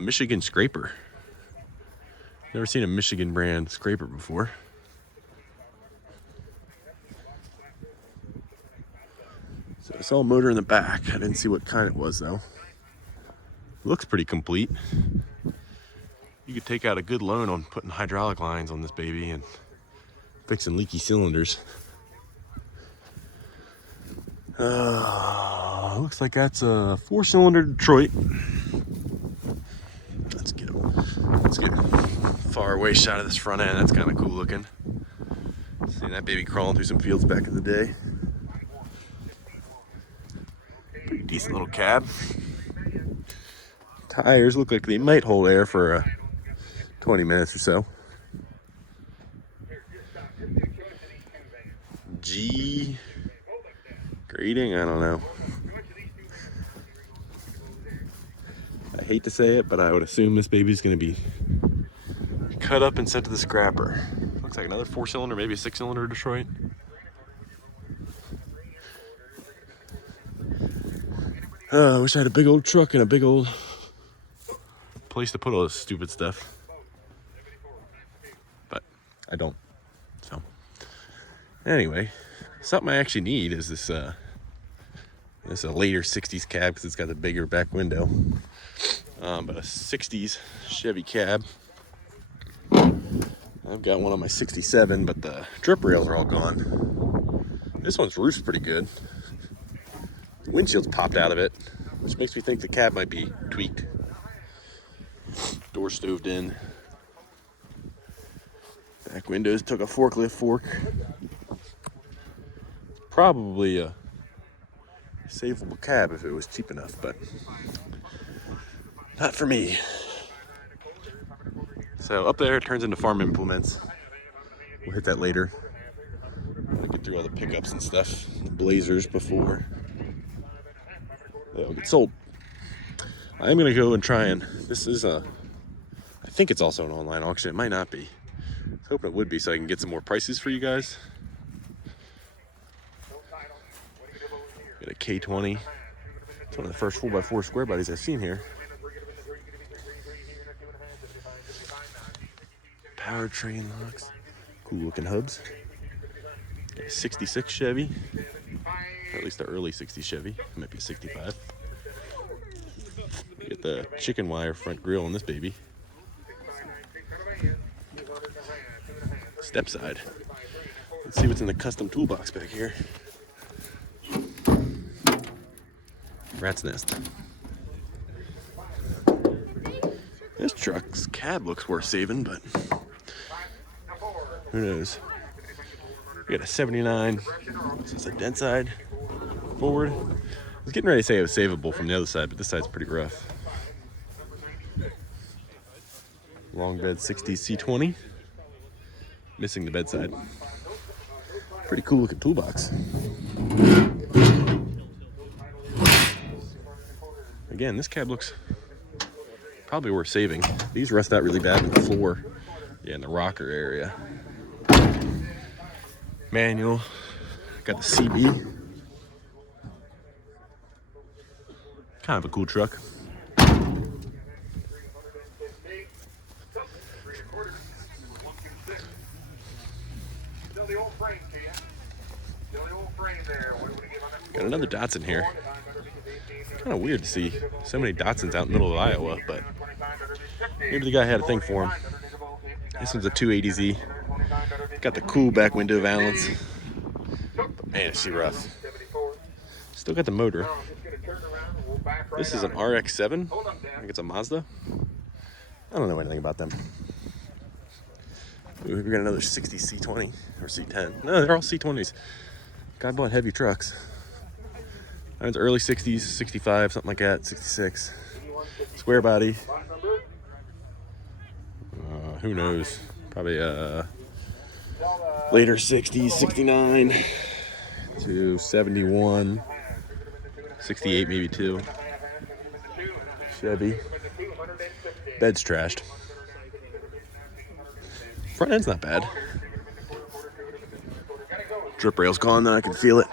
Michigan scraper. Never seen a Michigan brand scraper before. So I saw a motor in the back. I didn't see what kind it was though. Looks pretty complete. You could take out a good loan on putting hydraulic lines on this baby and fixing leaky cylinders. Looks like that's a 4-cylinder Detroit. Let's get a far away shot of this front end. That's kind of cool looking. Seeing that baby crawling through some fields back in the day. Pretty decent little cab. Tires look like they might hold air for 20 minutes or so. G grading, I don't know. I hate to say it, but I would assume this baby's gonna be cut up and sent to the scrapper. Looks like another 4-cylinder, maybe a 6-cylinder Detroit. I wish I had a big old truck and a big old place to put all this stupid stuff. But I don't. So anyway, something I actually need is this a later 60s cab because it's got the bigger back window. But a 60s Chevy cab. I've got one on my 67, but the drip rails are all gone. This one's roof's pretty good. The windshield's popped out of it, which makes me think the cab might be tweaked. Door stoved in. Back windows took a forklift fork. Probably a savable cab if it was cheap enough, but not for me. So up there it turns into farm implements. We'll hit that later. I'll get through all the pickups and stuff, the Blazers before they'll get sold. I'm gonna go and try and, I think it's also an online auction. It might not be. I was hoping it would be so I can get some more prices for you guys. Get a K20. It's one of the first 4x4 square bodies I've seen here. Powertrain locks. Cool looking hubs. Got a 66 Chevy. Or at least the early 60 Chevy. It might be a 65. Get the chicken wire front grille on this baby. Step side. Let's see what's in the custom toolbox back here. Rat's nest. This truck's cab looks worth saving, but who knows? We got a 79. This is a dent side. Forward. I was getting ready to say it was savable from the other side, but this side's pretty rough. Long bed 60s C20. Missing the bedside. Pretty cool looking toolbox. Again, this cab looks probably worth saving. These rust out really bad in the floor. Yeah, in the rocker area. Manual. Got the CB. Kind of a cool truck. Got another Datsun here. Kind of weird to see so many Datsuns out in the middle of Iowa, but maybe the guy had a thing for him. This one's a 280Z. Got the cool back window valance. But man, is she rough. Still got the motor. This is an RX-7. I think it's a Mazda. I don't know anything about them. Ooh, we got another 60 C20 or C10. No, they're all C20s. God bought heavy trucks. Mine's early 60s, 65, something like that, 66. Square body. Who knows? Probably later 60s, 69 to 71, 68 maybe too. Chevy. Bed's trashed. Front end's not bad. Drip rail's gone, then I can feel it.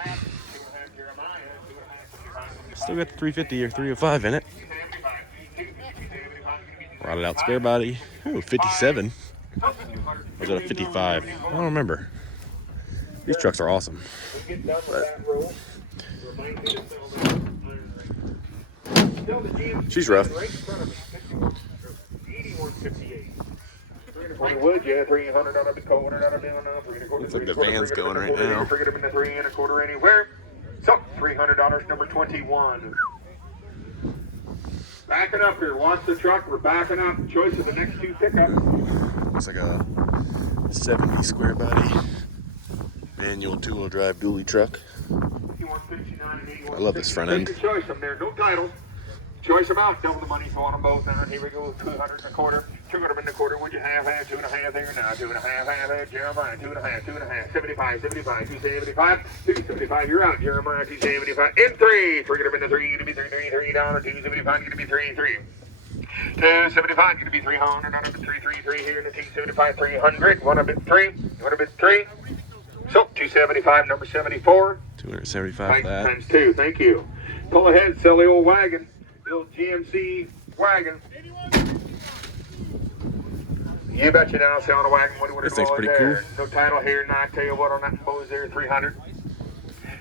Still got the 350 or 305 in it. Rotted out spare body. Ooh, 57. Or was that a 55? I don't remember. These trucks are awesome. But she's rough. Looks like the van's going right now. So, $300, number 21. Backing up here. Watch the truck. We're backing up. Choice of the next two pickups. Looks like a 70 square body manual 2-wheel drive dually truck. I love this front end. Take your choice from there. No title. Choice amount. Double the money if you want them both. Now, here we go. 200 and a quarter. 200 and a quarter. Would you have had 2.5 there now? 2.5 half. Jeremiah. 2.5. 75. 275. 275. You're out. Jeremiah. 275. And 3. 300 and a 3. Going to be $3. $275. Going to be 3. 275. Going to be 300. Out of it 3. Here in the 275. 300. One of it 3. One of it 3. So 275. Number 74. 275 for that. Times 2. Thank you. Pull ahead. Sell the old wagon. The old GMC wagon. You betcha now, selling a wagon. What this thing's pretty there? Cool. No title here, and I tell you what, on that boat there, 300.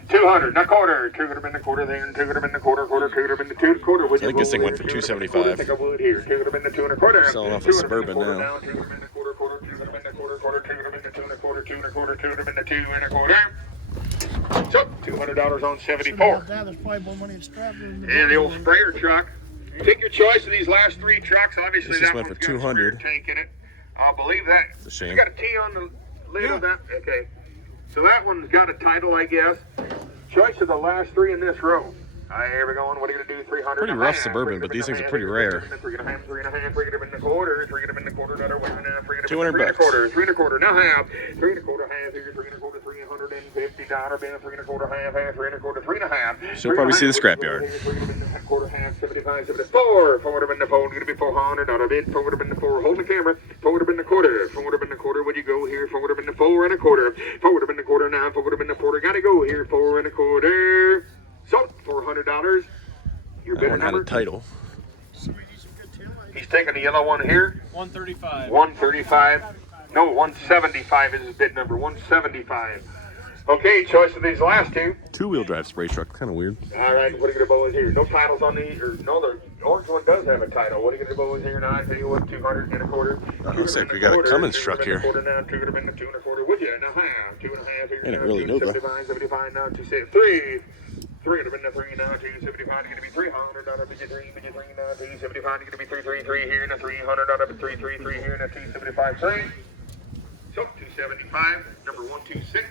200 and a quarter. 200 and a quarter there, and 200 and a quarter, 200 and a 2 quarter. I think this thing went for 275. Take a wood here. 200 and a 2 and a quarter. Selling off a Suburban now. 200 and a quarter, 200 and a quarter, 200 and a 2 and a quarter, 2 and a quarter, 200 and a 2 and a quarter. So, $200 on 74. And the old sprayer truck. Take your choice of these last 3 trucks. Obviously, this just went for 200. Tank in it. I'll believe that. It's a shame. You got a T on the lid of that? Okay. So that one's got a title, I guess. Choice of the last 3 in this row. Here we go. What are you going to do? 300. Pretty rough Suburban, but these things are pretty rare. 3.5, 3.5, and a quarter, 3.25, $200. 3 and a quarter. Now half. 3 and a quarter, half here. 3 and a quarter, $350. Been 3 and a quarter, half. 3 and a quarter, 3.5. She'll probably see the scrapyard. 3 and a quarter, half. 75, 74. 4 and a fold. Going to be 400 out of it. 4 and a 4. Hold the camera. 4 and a quarter. 4 and a quarter. Would you go here? 4 and a 4 and a quarter. 4 and a quarter now. 4 and a quarter. Got to go here. 4 and a quarter. So, $400. Your That bidder one had number? a title. He's taking the yellow one here. 135. 135. No, 175 is his bid number. 175. Okay, choice of these last 2. 2-wheel drive spray truck. Kind of weird. All right, what are you going to bow here? No titles on these. Or no, the orange one does have a title. What are you going to bow here now? I tell you what, 200 and a quarter. Looks like we got a Cummins truck here. 2 and a 2 and a quarter. Would you? Now half. 2.5 here. I didn't really know that. 75 now. 273. 300 and a 3 now. 275 going to be 300 out of it. 3 now. 275 going to be 333 here and a 300 out of it. 333 here and a 275 3. So 275. Number 126.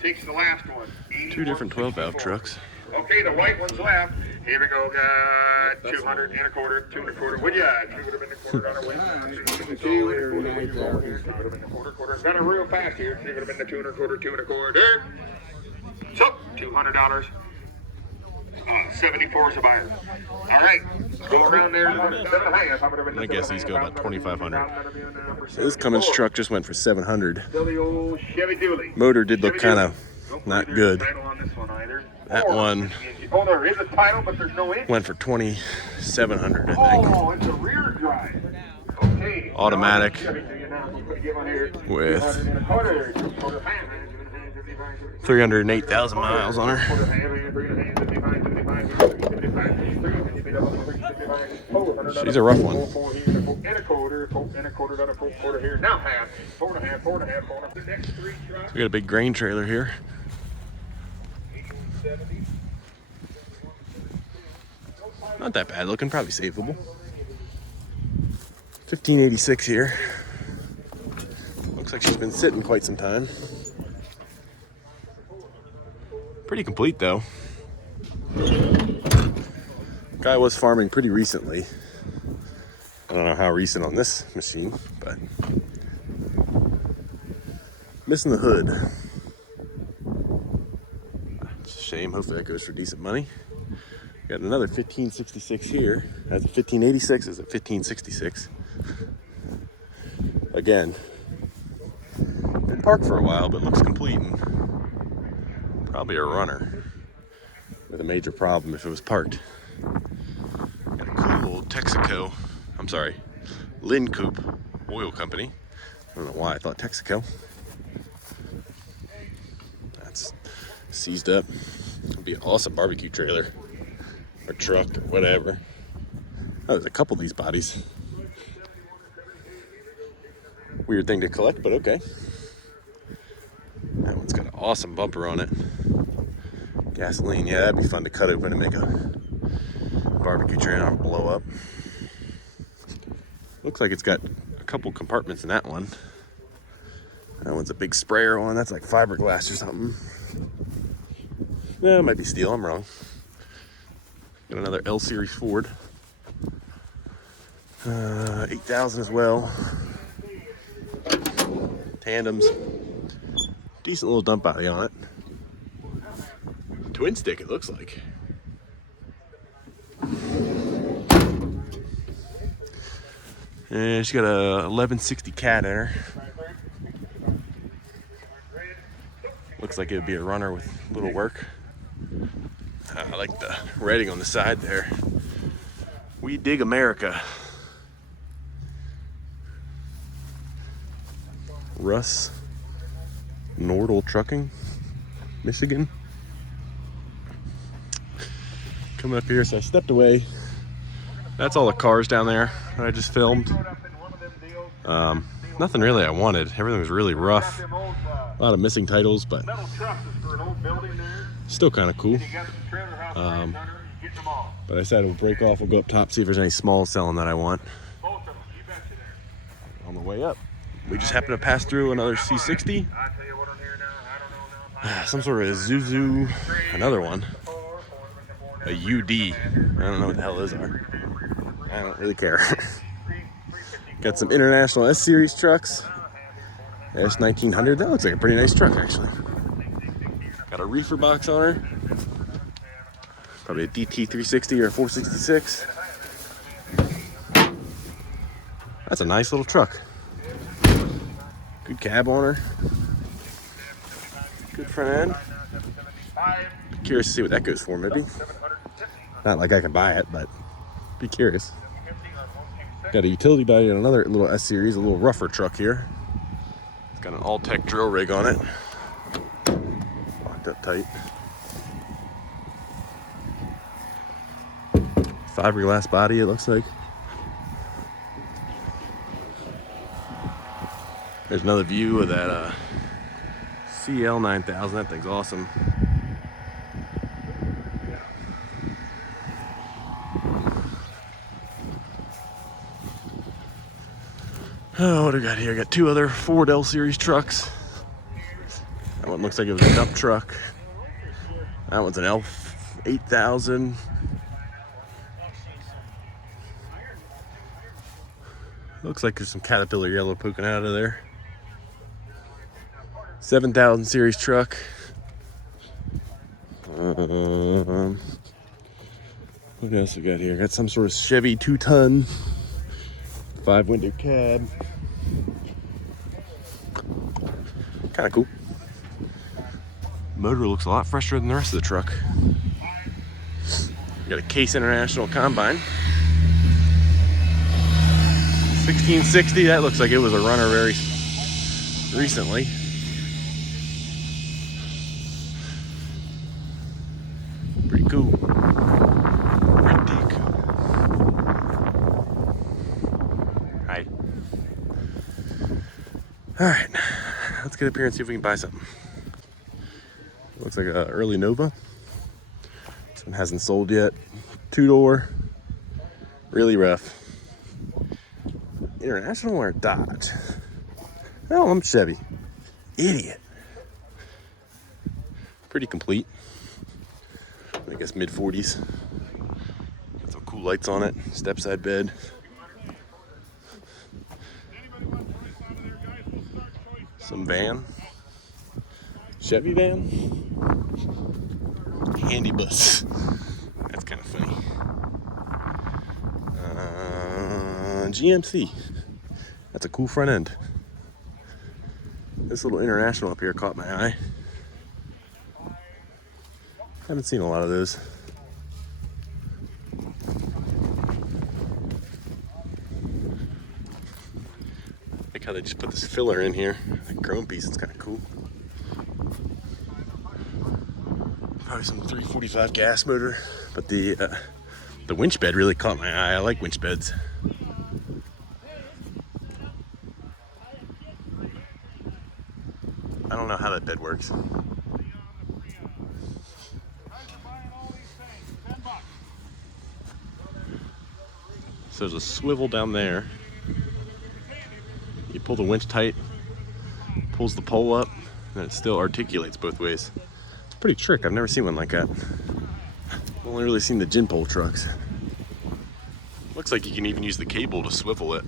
Takes the last one. 2 different 12-valve trucks. Okay, the white one's left. Here we go, got 200 and a quarter, 2 and a quarter. Would ya? 200 and a quarter on our way. 2 and a quarter. Got it real fast here. 200 and a 2 and a quarter, 2 and a quarter. So, $200. 74 is a buyer. All right, go around there. I guess these go about 2,500. So this Cummins truck just went for 700. Motor did look kind of not good. That one there is a title, but there's no engine. went for 2,700, I think. Oh, it's a rear drive. Okay. Automatic with 308,000 miles on her. She's a rough one. We got a big grain trailer here. Not that bad looking, probably savable. 1586 here. Looks like she's been sitting quite some time. Pretty complete though. Guy was farming pretty recently. I don't know how recent on this machine, but missing the hood. It's a shame. Hopefully that goes for decent money. Got another 1566 here. That's a 1586. Is a 1566. Again, been parked for a while, but looks complete and probably a runner with a major problem if it was parked. Got a cool old Texaco. I'm I'm sorry, Lynn Coupe Oil Company. I don't know why I thought Texaco. That's seized up. It'd be an awesome barbecue trailer or truck or whatever. Oh, there's a couple of these bodies. Weird thing to collect, but okay. That one's got an awesome bumper on it. Gasoline, yeah, that'd be fun to cut open and make a barbecue trailer and blow up. Looks like it's got a couple compartments in that one. That one's a big sprayer one. That's like fiberglass or something. Yeah, it might be steel. I'm wrong. Got another L Series Ford. 8,000 as well. Tandems. Decent little dump body on it. Twin stick, it looks like. And she's got a 1160 cat in her. Looks like it would be a runner with little work. I like the writing on the side there. We dig America. Russ Nordell Trucking, Michigan. Coming up here, so I stepped away. That's all the cars down there that I just filmed. Nothing really I wanted. Everything was really rough. A lot of missing titles, but still kind of cool. But I decided we'll break off. We'll go up top, see if there's any small selling that I want. On the way up, we just happened to pass through another C60. Some sort of Isuzu, another one. A UD. I don't know what the hell those are. I don't really care. Got some international S-Series trucks. S1900. That looks like a pretty nice truck, actually. Got a reefer box on her. Probably a DT360 or 466. That's a nice little truck. Good cab on her. Good front end. Be curious to see what that goes for, maybe. Not like I can buy it, but be curious. Got a utility body and another little S-Series, a little rougher truck here. It's got an all-tech drill rig on it. Locked up tight. Fiberglass body, it looks like. There's another view of that CL9000. That thing's awesome. Oh, what do we got here? Got two other Ford L Series trucks. That one looks like it was a dump truck. That one's an L8000. Looks like there's some Caterpillar yellow poking out of there. 7000 series truck. What else we got here? Got some sort of Chevy 2-ton, 5-window cab. Kind of cool. Motor looks a lot fresher than the rest of the truck. Got a Case International combine. 1660. That looks like it was a runner very recently. Pretty cool. Pretty cool. Hi. Alright, let's get up here and see if we can buy something. Looks like an early Nova. This one hasn't sold yet. 2-door. Really rough. International or Dodge? No, I'm Chevy. Idiot. Pretty complete. I guess mid-40s. Got some cool lights on it. Step side bed. Some van. Chevy van. Handy bus. That's kind of funny. GMC. That's a cool front end. This little International up here caught my eye. Haven't seen a lot of those. how they just put this filler in here. That chrome piece, it's kind of cool. Probably some 345 gas motor, but the winch bed really caught my eye. I like winch beds. I don't know how that bed works. So there's a swivel down there. You pull the winch tight, pulls the pole up, and it still articulates both ways. It's a pretty trick. I've never seen one like that. I've only really seen the gin pole trucks. Looks like you can even use the cable to swivel it.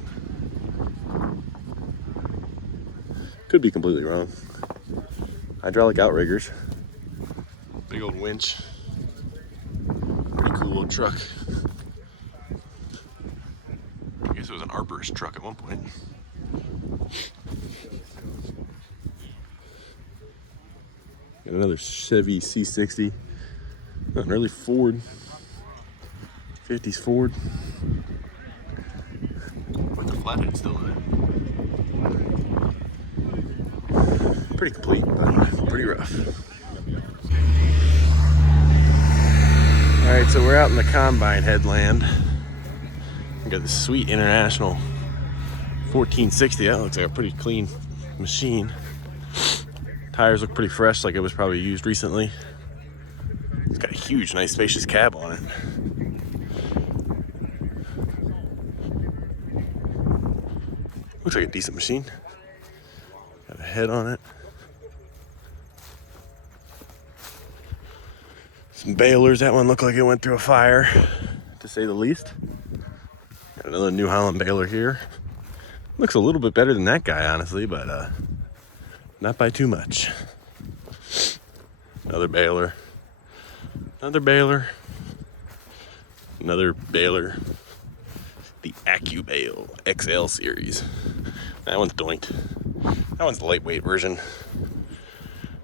Could be completely wrong. Hydraulic outriggers. Big old winch. Pretty cool little truck. I guess it was an arborist truck at one point. Got another Chevy C60. An early Ford. 50s Ford. With the flathead still in it. Pretty complete, but pretty rough. Alright, so we're out in the Combine headland. We got this sweet International 1460. That looks like a pretty clean machine. Tires look pretty fresh, like it was probably used recently. It's got a huge, nice, spacious cab on it. Looks like a decent machine. Got a head on it. Some balers. That one looked like it went through a fire, to say the least. Got another New Holland baler here. Looks a little bit better than that guy, honestly, but not by too much. Another baler. Another baler. Another baler. The AccuBale XL series. That one's doinked. That one's the lightweight version.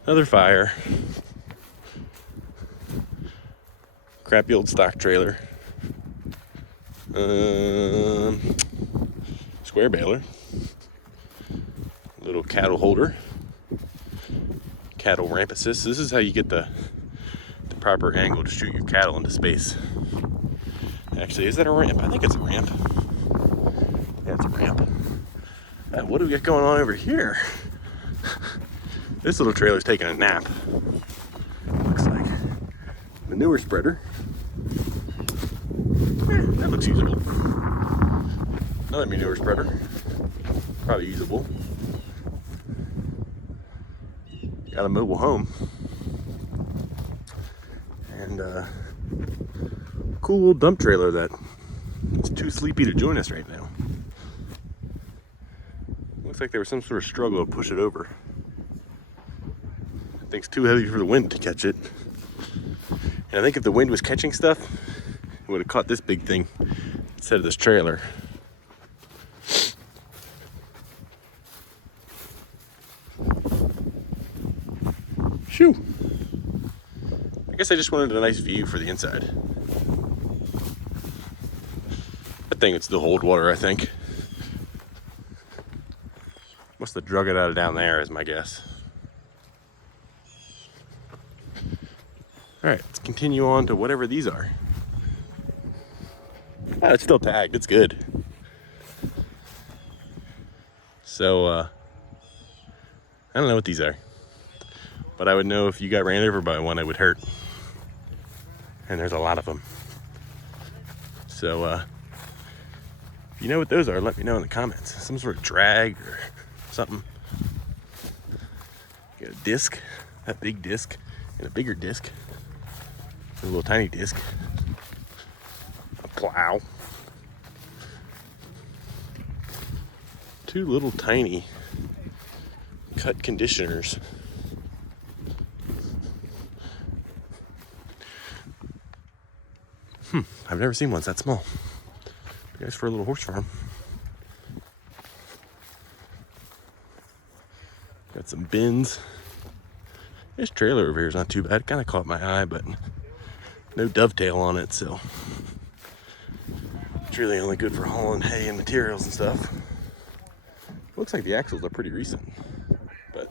Another fire. Crappy old stock trailer. Square baler. Little cattle holder. Cattle ramp assist. This is how you get the proper angle to shoot your cattle into space. Actually, is that a ramp? I think it's a ramp. Yeah, it's a ramp. What do we got going on over here? This little trailer's taking a nap. Looks like. Manure spreader. That looks usable. Another manure spreader. Probably usable. Got a mobile home. And cool little dump trailer that is too sleepy to join us right now. Looks like there was some sort of struggle to push it over. I think it's too heavy for the wind to catch it. And I think if the wind was catching stuff, it would have caught this big thing instead of this trailer. Shoo! I guess I just wanted a nice view for the inside. That thing would still hold water, I think. Must have drug it out of down there, is my guess. Alright, let's continue on to whatever these are. Oh, it's still tagged. It's good. So, I don't know what these are. But I would know if you got ran over by one, I would hurt. And there's a lot of them. So, if you know what those are, let me know in the comments. Some sort of drag or something. Got a disc, that big disc, and a bigger disc. A little tiny disc. A plow. Two little tiny cut conditioners. I've never seen ones that small. I guess for a little horse farm. Got some bins. This trailer over here is not too bad. Kind of caught my eye, but no dovetail on it, so it's really only good for hauling hay and materials and stuff. Looks like the axles are pretty recent, but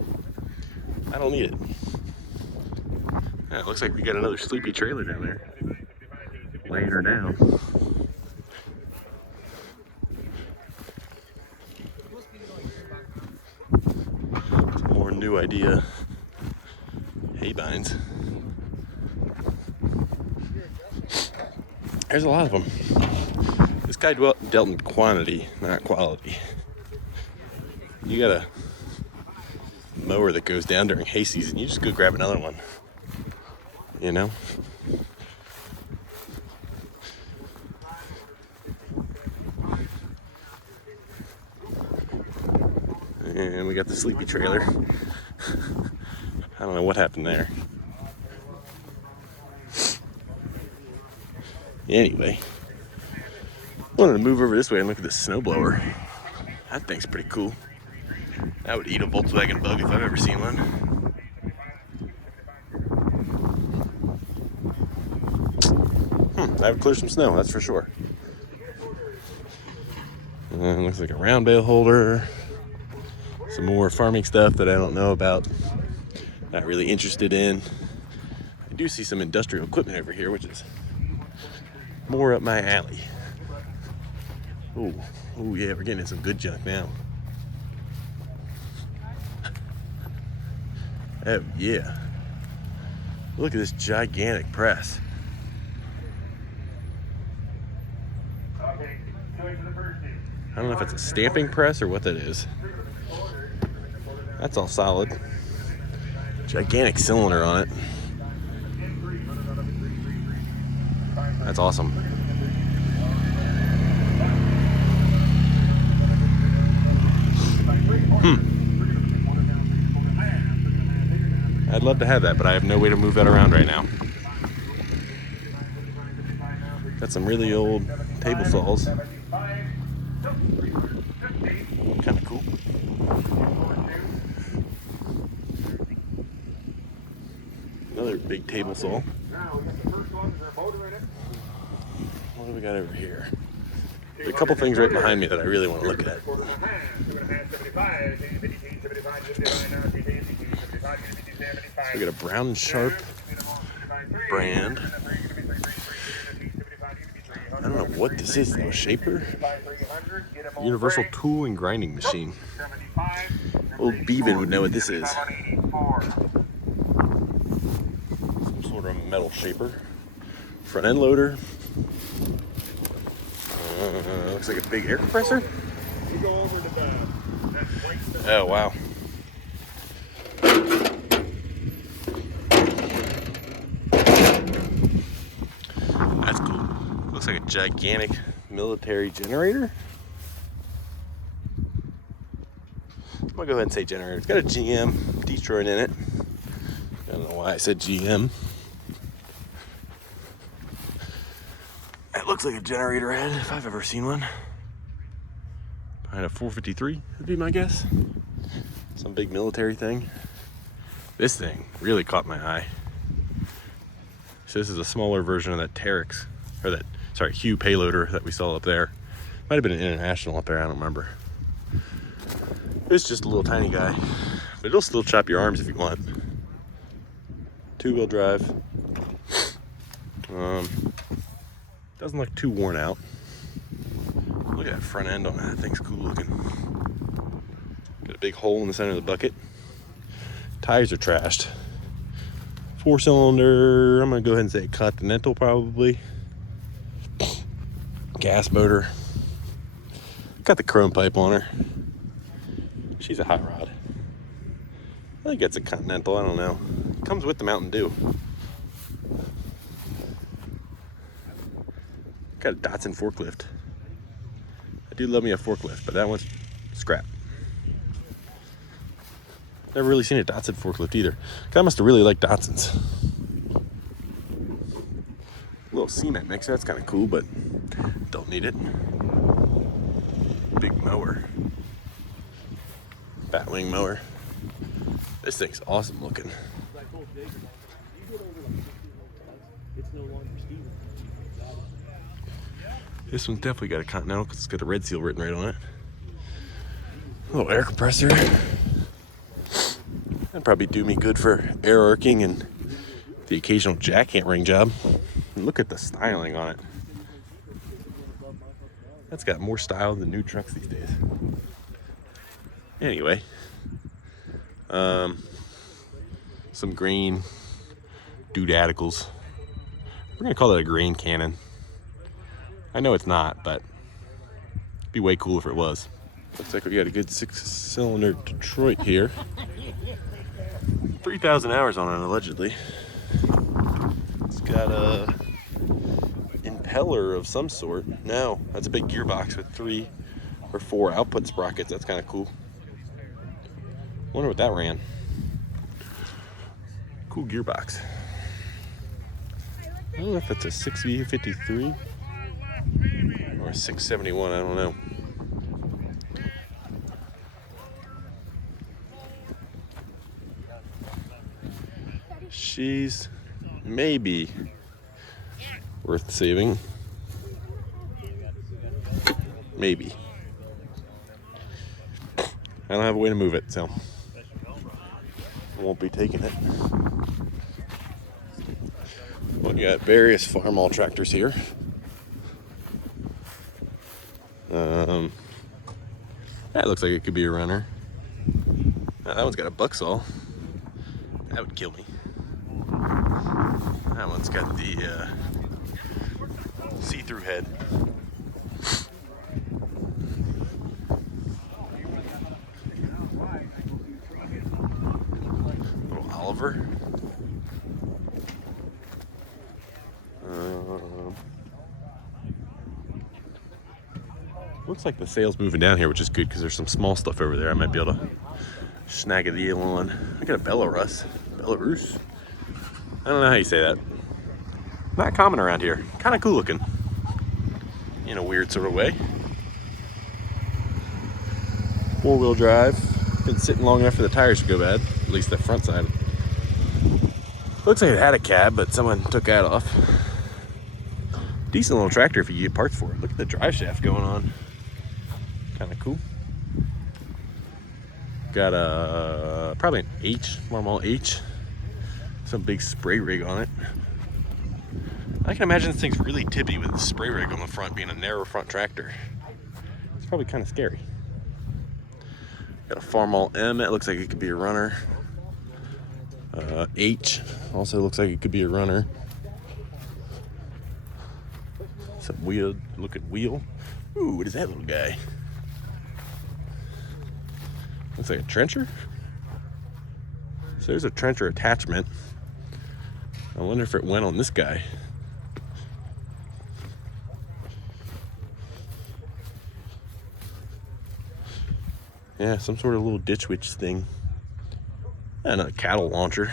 I don't need it. Yeah, it looks like we got another sleepy trailer down there, laying her down. Some more new idea hay binds. There's a lot of them. This guy dealt in quantity, not quality. You got a mower that goes down during hay season, you just go grab another one, you know? And we got the sleepy trailer. I don't know what happened there. Anyway, I wanted to move over this way and look at this snowblower. That thing's pretty cool. That would eat a Volkswagen Bug if I've ever seen one. That would clear some snow, that's for sure. Looks like a round bale holder. Some more farming stuff that I don't know about. Not really interested in. I do see some industrial equipment over here, which is more up my alley. Oh yeah, we're getting in some good junk now. Oh yeah. Look at this gigantic press. I don't know if it's a stamping press or what that is. That's all solid. Gigantic cylinder on it. That's awesome. I'd love to have that, but I have no way to move that around right now. Got some really old table saws. Kind of cool. Another big table saw. What do we got over here? There's a couple things right behind me that I really want to look at. So we got a Brown & Sharp brand. I don't know what this is though. A shaper? Universal tool and grinding machine. Old Beevan would know what this is. Some sort of metal shaper. Front end loader. Looks like a big air compressor. Oh wow. That's cool. Looks like a gigantic military generator. I'm gonna go ahead and say generator. It's got a GM Detroit in it. I don't know why I said GM. It looks like a generator head if I've ever seen one. Behind a 453 would be my guess. Some big military thing. This thing really caught my eye. So this is a smaller version of that Terex, or that, sorry, Hue payloader that we saw up there. Might have been an International up there, I don't remember. It's just a little tiny guy, but it'll still chop your arms if you want. 2-wheel drive. Doesn't look too worn out. Look at that front end on that. That thing's cool looking. Got a big hole in the center of the bucket. Tires are trashed. 4-cylinder, I'm gonna go ahead and say Continental probably. Gas motor. Got the chrome pipe on her. She's a hot rod. I think that's a Continental, I don't know. Comes with the Mountain Dew. Got a Datsun forklift. I do love me a forklift, but that one's scrap. Never really seen a Datsun forklift either. I must have really liked Datsuns. Little cement mixer, that's kind of cool, but don't need it. Big mower. Batwing mower. This thing's awesome looking. This one's definitely got a Continental because it's got a red seal written right on it. Little air compressor. That'd probably do me good for air arcing and the occasional jackhammering job. And look at the styling on it. That's got more style than new trucks these days. Anyway, some green doodaddicles. We're gonna call that a grain cannon. I know it's not, but it'd be way cool if it was. Looks like we got a good 6-cylinder Detroit here. 3,000 hours on it, allegedly. It's got a impeller of some sort. No, that's a big gearbox with 3 or 4 output sprockets. That's kind of cool. Wonder what that ran. Cool gearbox. I don't know if it's a 6V53 or a 671. I don't know. She's maybe worth saving. Maybe. I don't have a way to move it, so I won't be taking it. We got various farm-all tractors here. That looks like it could be a runner. That one's got a buck saw. That would kill me. That one's got the see-through head. Little Oliver. Looks like the sale's moving down here, which is good because there's some small stuff over there I might be able to snag a deal on. I got a Belarus. I don't know how you say that. Not common around here. Kind of cool looking. In a weird sort of way. 4-wheel drive. Been sitting long enough for the tires to go bad. At least the front side. Looks like it had a cab, but someone took that off. Decent little tractor if you get parts for it. Look at the drive shaft going on. Kind of cool. Got a probably an H, normal H. Some big spray rig on it. I can imagine this thing's really tippy with the spray rig on the front, being a narrow front tractor. It's probably kind of scary. Got a Farmall M. That looks like it could be a runner. H also looks like it could be a runner. Some weird looking wheel. Ooh, what is that little guy? Looks like a trencher. So there's a trencher attachment. I wonder if it went on this guy. Yeah, some sort of little ditch witch thing. And a cattle launcher.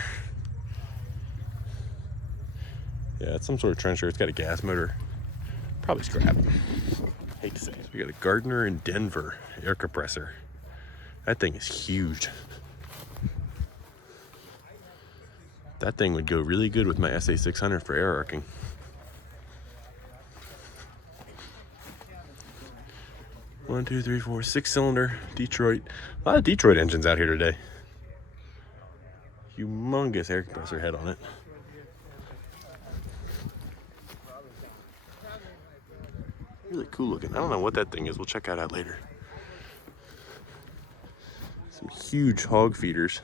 Yeah, it's some sort of trencher. It's got a gas motor. Probably scrap. Hate to say it. We got a Gardner in Denver air compressor. That thing is huge. That thing would go really good with my SA600 for air arcing. One, two, three, four, 6-cylinder Detroit. A lot of Detroit engines out here today. Humongous air compressor head on it. Really cool looking. I don't know what that thing is. We'll check that out later. Some huge hog feeders.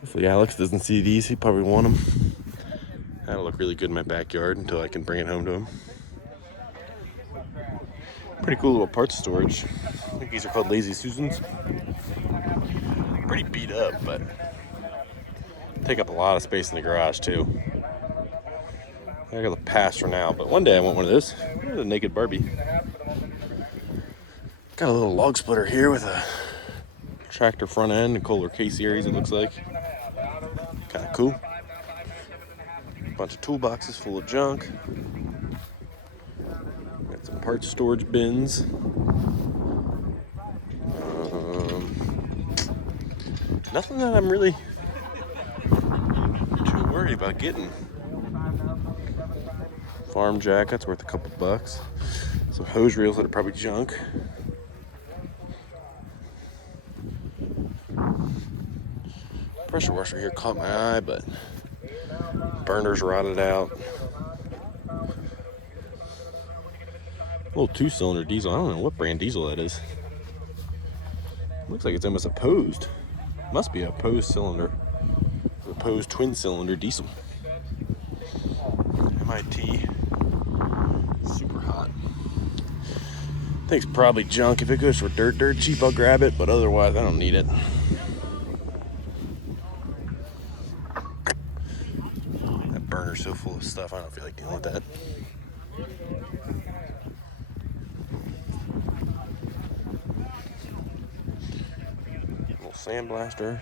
Hopefully Alex doesn't see these. He probably want them. That'll look really good in my backyard until I can bring it home to him. Pretty cool little parts storage. I think these are called Lazy Susans. Pretty beat up, but take up a lot of space in the garage too. I got the pass for now, but one day I want one of those. There's a naked Barbie. Got a little log splitter here with a tractor front end and Kohler K series, it looks like. Kind of cool. Bunch of toolboxes full of junk. Got some parts storage bins. Nothing that I'm really too worried about getting. Farm jack, that's worth a couple bucks. Some hose reels that are probably junk. Pressure washer here caught my eye, but burner's rotted out. Little 2-cylinder diesel. I don't know what brand diesel that is. Looks like it's almost opposed. Must be a opposed cylinder. Opposed twin cylinder diesel. MIT. Super hot. Thing's probably junk. If it goes for dirt cheap, I'll grab it, but otherwise I don't need it. That burner's so full of stuff, I don't feel like dealing with that. Little sandblaster.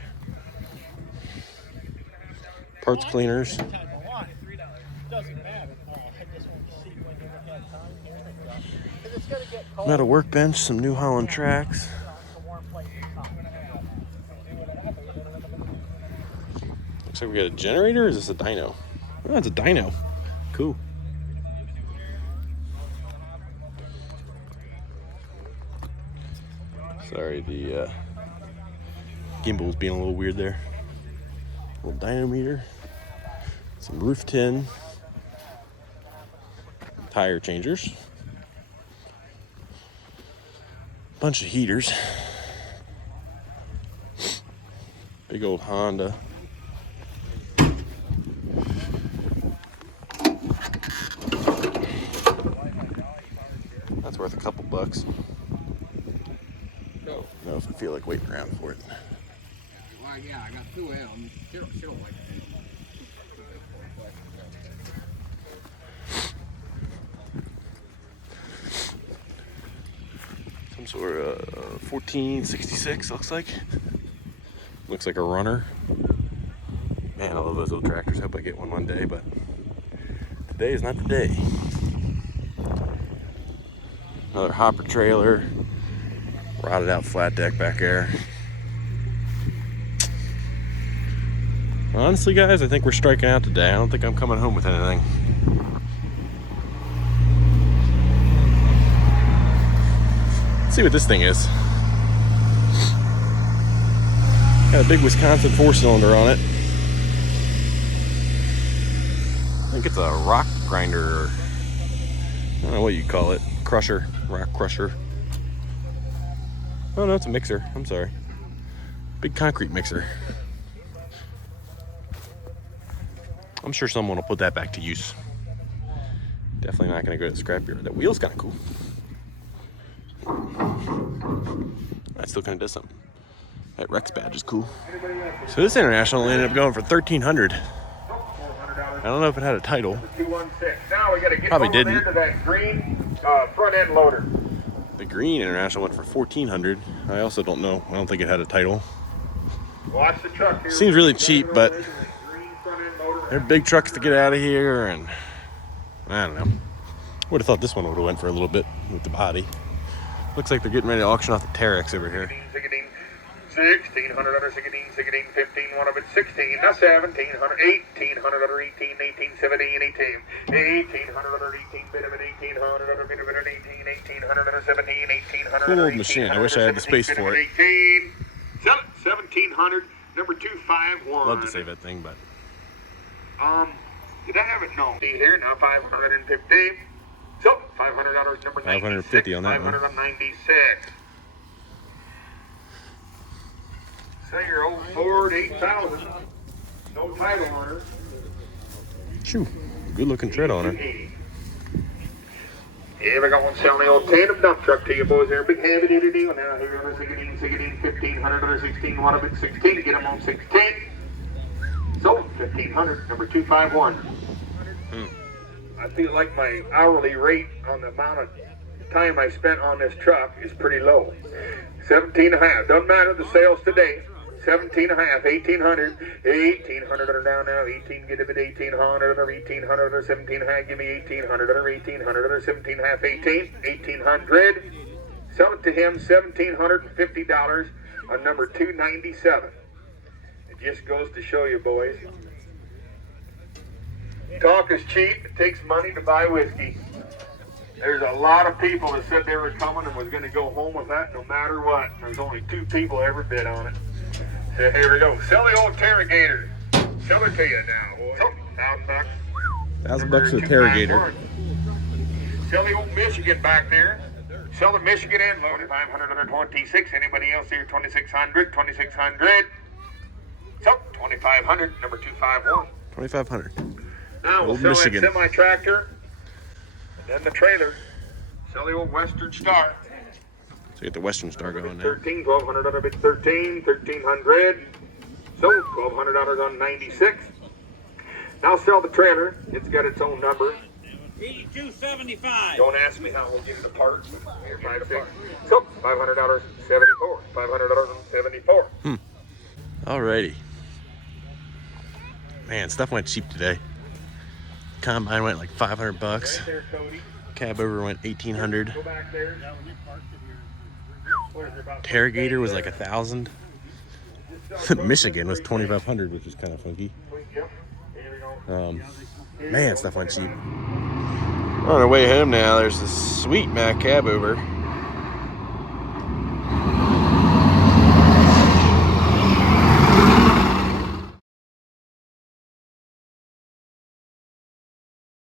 Parts cleaners. Metal workbench, some New Holland tracks. Looks like we got a generator, or is this a dyno? Oh, it's a dyno. Cool. Sorry, the gimbal's being a little weird there. Little dynometer. Some roof tin. Tire changers. Bunch of heaters. Big old Honda. That's worth a couple bucks. I don't know if I feel like waiting around for it. Well, yeah, I got 2 of them. She don't like that. Some sort of 1466 looks like. Looks like a runner. Man, I love those little tractors. Hope I get one day, but today is not the day. Another hopper trailer. Rotted out flat deck back there. Honestly, guys, I think we're striking out today. I don't think I'm coming home with anything. Let's see what this thing is. Got a big Wisconsin 4-cylinder on it. I think it's a rock grinder, or I don't know what you call it. Crusher, rock crusher. Oh no, it's a mixer. I'm sorry. Big concrete mixer. I'm sure someone will put that back to use. Definitely not going to go to the scrapyard. That wheel's kind of cool. That still kind of does something. That Rex badge is cool. So this International ended up going for $1,300. I don't know if it had a title. 216. Now we got to get Probably over didn't. there to that green front end loader. The green International went for $1,400. I also don't know. I don't think it had a title. Watch the truck here. Seems really cheap, but they're big trucks to get out of here, and I don't know. Would have thought this one would have went for a little bit with the body. Looks like they're getting ready to auction off the Terex over here. 1600 under 16, 15, one of it 16, now 1700, 1800 under 18, 18, 17, 18, 1800 under 18, bit of it 1800 under bit of it 18, 1800 under 17, 1800 Cool under old machine. I wish I had the space for it. 18, sell it, 1700, number 251. Love to save that thing, but Did I have it? No. See here, now 550. So, $500, number 550 on that one. 596. Say your old Ford 8000. No title on her. Shoo, good looking tread on her. Yeah, we got one selling the old tandem dump truck to you boys there. Big heavy duty deal. Now here on 16, 1500 16, one of it 16. Get them on 16. So, 1500, number 251. I feel like my hourly rate on the amount of time I spent on this truck is pretty low. 17 and a half. Doesn't matter the sales today. 17 and a half, 1800, 1800 are down now, 18, get a bit 1800, or 1800, or 17 and a half, give me 1800, or 1800, or 17 and a half, 18, 1800. Sell it to him, $1,750 on number 297. It just goes to show you, boys. Talk is cheap. It takes money to buy whiskey. There's a lot of people that said they were coming and was going to go home with that no matter what. There's only 2 people ever bid on it. So here we go. Sell the old Terragator. Sell it to you now, boy. $1,000. $1,000 for the Terragator. Sell the old Michigan back there. Sell the Michigan end load at 526. Anybody else here? 2600, 2600. So 2500, number 251. 2,500. Now we'll Old sell Michigan. that semi-tractor. And then the trailer. Sell the old Western Star. So get the Western Star going now. 13, 1200 on a bid 13, 1300. So $1,200 on 96. Now sell the trailer. It's got its own number. 8275. Don't ask me how we'll get it apart. We'll buy it apart. So $500 74. $500 74. Alrighty. Man, stuff went cheap today. Combine went like $500. Right there, Cody. Cab over went $1,800. Go back there. What is it, about Terragator was like $1,000. Michigan was $2,500, which was kind of funky. Yep. Here we go. Man, stuff went cheap. On our way home now, there's this sweet Mac cab over.